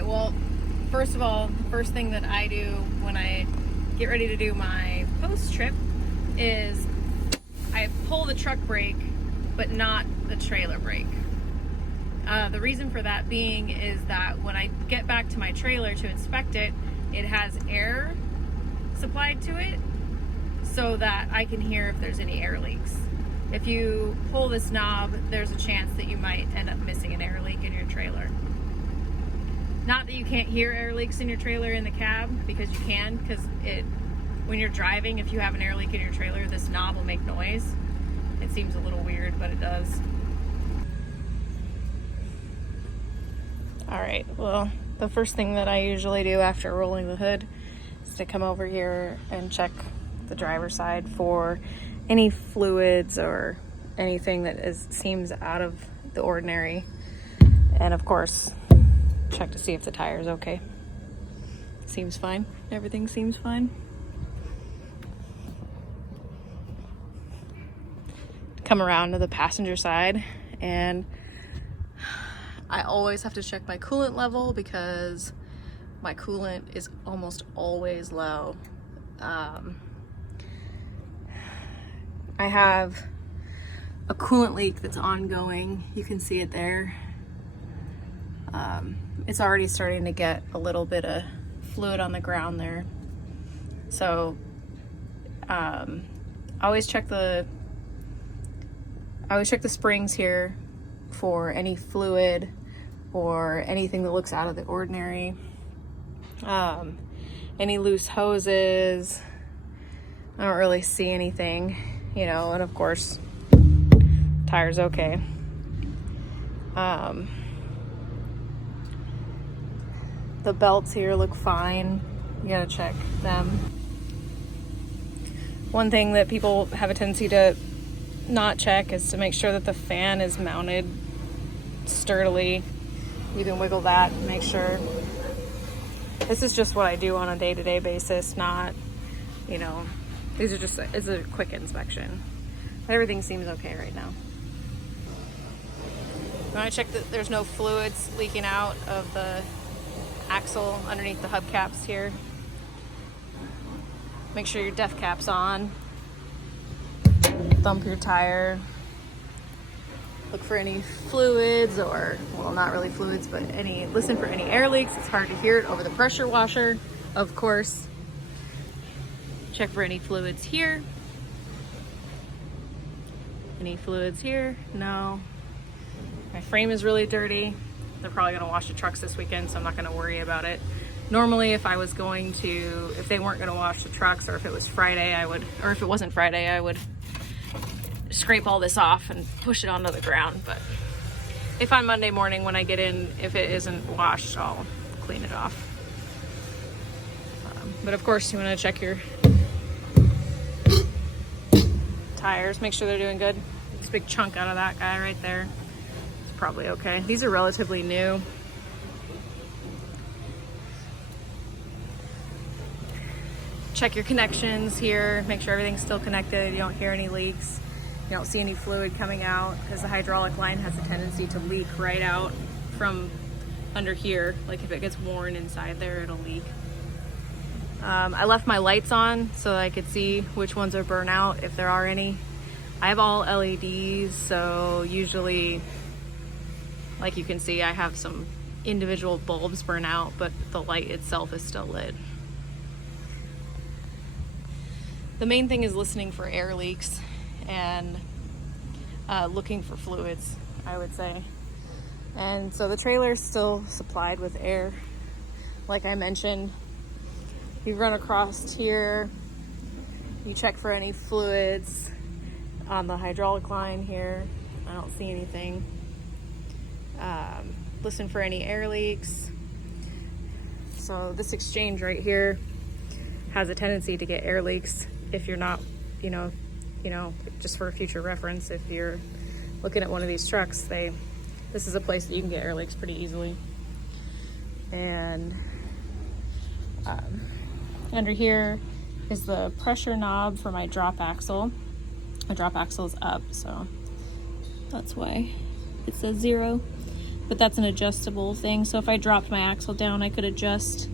right, well, first of all, the first thing that I do when I get ready to do my post trip is I pull the truck brake, but not the trailer brake. The reason for that being is that when I get back to my trailer to inspect it, it has air supplied to it so that I can hear if there's any air leaks. If you pull this knob, there's a chance that you might end up missing an air leak in your trailer. Not that you can't hear air leaks in your trailer in the cab, because you can, because when you're driving, if you have an air leak in your trailer, this knob will make noise. It seems a little weird, but it does. All right, well, the first thing that I usually do after rolling the hood is to come over here and check the driver's side for any fluids or anything that seems out of the ordinary. And of course, check to see if the tire's okay. Seems fine. Everything seems fine. Come around to the passenger side, and I always have to check my coolant level because my coolant is almost always low. I have a coolant leak that's ongoing. You can see it there. It's already starting to get a little bit of fluid on the ground there. So I always check the springs here for any fluid or anything that looks out of the ordinary. Any loose hoses. I don't really see anything, you know, and of course, tire's okay. The belts here look fine. You gotta check them. One thing that people have a tendency to not check is to make sure that the fan is mounted sturdily. You can wiggle that and make sure. This is just what I do on a day-to-day basis, not, you know, it's a quick inspection. But everything seems okay right now. I want to check that there's no fluids leaking out of the axle underneath the hubcaps here. Make sure your def cap's on. Thump your tire. Look for any fluids, or, well, not really fluids, but listen for any air leaks. It's hard to hear it over the pressure washer, of course. Check for any fluids here. Any fluids here? No. My frame is really dirty. They're probably gonna wash the trucks this weekend, so I'm not gonna worry about it. Normally, if they weren't gonna wash the trucks, or if it was Friday, or if it wasn't Friday, I would scrape all this off and push it onto the ground. But if on Monday morning when I get in, if it isn't washed, I'll clean it off. But of course, you wanna check your tires, make sure they're doing good. There's a big chunk out of that guy right there. It's probably okay. These are relatively new. Check your connections here, make sure everything's still connected, you don't hear any leaks, you don't see any fluid coming out, because the hydraulic line has a tendency to leak right out from under here. Like if it gets worn inside there, it'll leak. I left my lights on so I could see which ones are burnt out, if there are any. I have all LEDs, so usually, like you can see, I have some individual bulbs burn out, but the light itself is still lit. The main thing is listening for air leaks and looking for fluids, I would say. And so the trailer is still supplied with air. Like I mentioned, you run across here, you check for any fluids on the hydraulic line here. I don't see anything. Listen for any air leaks. So this exchange right here has a tendency to get air leaks if you're not, just for future reference, if you're looking at one of these trucks, this is a place that you can get air leaks pretty easily. And under here is the pressure knob for my drop axle. My drop axle is up, so that's why it says 0. but that's an adjustable thing. So if I dropped my axle down, I could adjust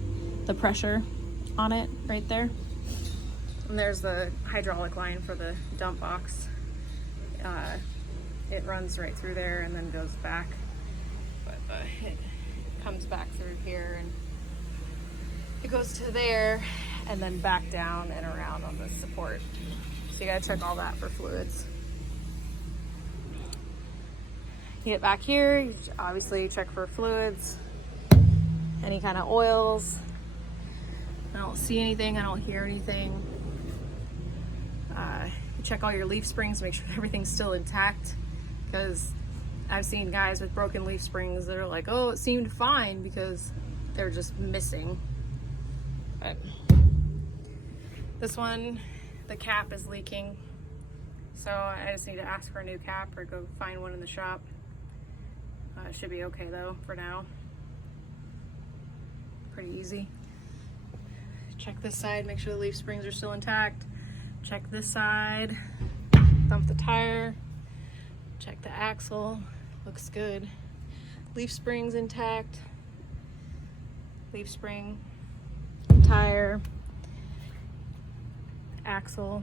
the pressure on it right there. And there's the hydraulic line for the dump box. It runs right through there and then goes back, but it comes back through here and it goes to there and then back down and around on the support. So you gotta check all that for fluids. You get back here, you obviously check for fluids, any kind of oils. I don't see anything, I don't hear anything. You check all your leaf springs, make sure everything's still intact, because I've seen guys with broken leaf springs that are like, oh, it seemed fine, because they're just missing. But this one, the cap is leaking, so I just need to ask for a new cap or go find one in the shop. It should be okay though for now. Pretty easy. Check this side, make sure the leaf springs are still intact. Check this side, dump the tire, check the axle, looks good. Leaf springs intact, leaf spring, tire, axle.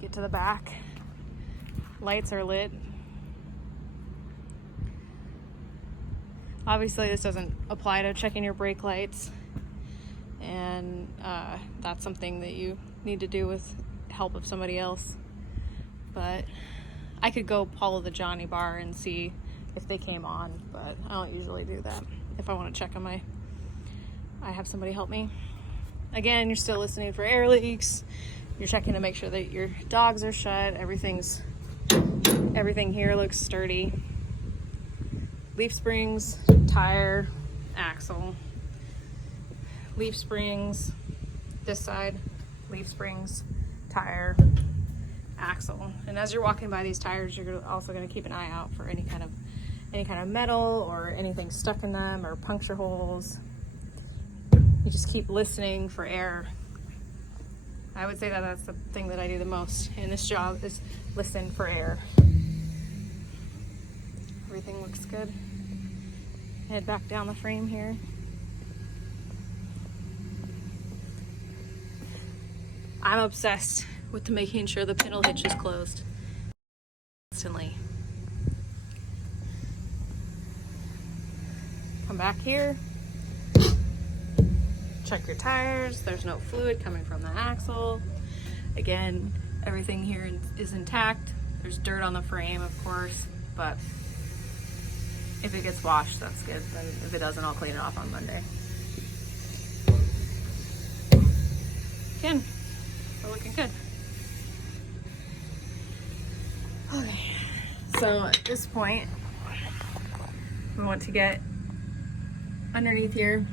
Get to the back, lights are lit. Obviously this doesn't apply to checking your brake lights, and that's something that you need to do with help of somebody else. But I could go follow the Johnny bar and see if they came on, but I don't usually do that. If I want to check on I have somebody help me. Again, you're still listening for air leaks. You're checking to make sure that your dogs are shut. Everything here looks sturdy. Leaf springs, tire, axle, leaf springs, this side, leaf springs, tire, axle. And as you're walking by these tires, you're also going to keep an eye out for any kind of metal or anything stuck in them or puncture holes. You just keep listening for air. I would say that that's the thing that I do the most in this job, is listen for air. Everything looks good. Head back down the frame here. I'm obsessed with making sure the pintle hitch is closed constantly. Come back here. Check your tires. There's no fluid coming from the axle. Again, everything here is intact. There's dirt on the frame, of course, but if it gets washed, that's good. Then if it doesn't, I'll clean it off on Monday. Again, we're looking good. Okay, so at this point, we want to get underneath here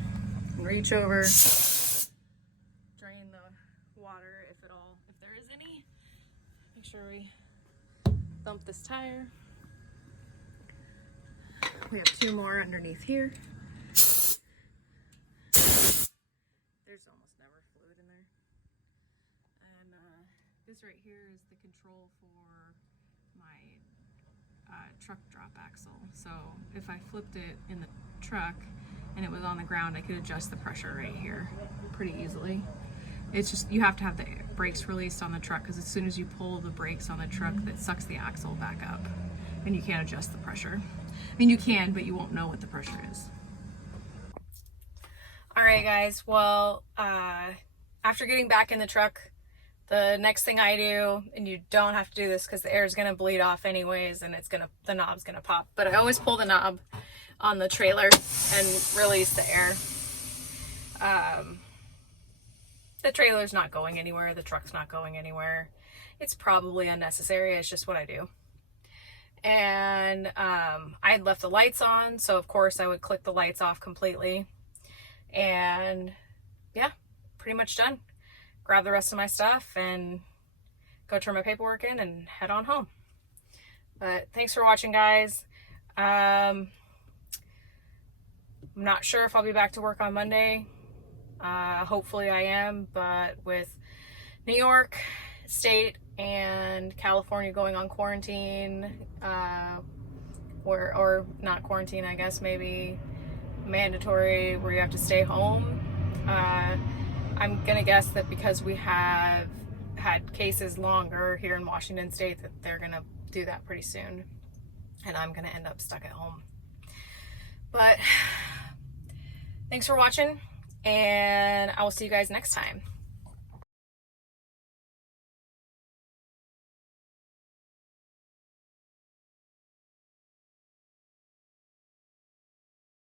and reach over, drain the water if there is any. Make sure we dump this tire. We have 2 more underneath here. There's almost never fluid in there. And this right here is the control for my truck drop axle. So if I flipped it in the truck and it was on the ground, I could adjust the pressure right here pretty easily. It's just, you have to have the brakes released on the truck, because as soon as you pull the brakes on the truck, that sucks the axle back up and you can't adjust the pressure. I mean, you can, but you won't know what the pressure is. All right, guys. Well, after getting back in the truck, the next thing I do, and you don't have to do this because the air is going to bleed off anyways, and the knob's going to pop. But I always pull the knob on the trailer and release the air. The trailer's not going anywhere. The truck's not going anywhere. It's probably unnecessary. It's just what I do. And I had left the lights on, so of course I would click the lights off completely. And yeah, pretty much done. Grab the rest of my stuff and go turn my paperwork in and head on home. But thanks for watching, guys. I'm not sure if I'll be back to work on Monday. Hopefully I am, but with New York State and California going on quarantine, or not quarantine, I guess, maybe mandatory where you have to stay home. I'm gonna guess that because we have had cases longer here in Washington State that they're gonna do that pretty soon, and I'm gonna end up stuck at home. But thanks for watching, and I will see you guys next time.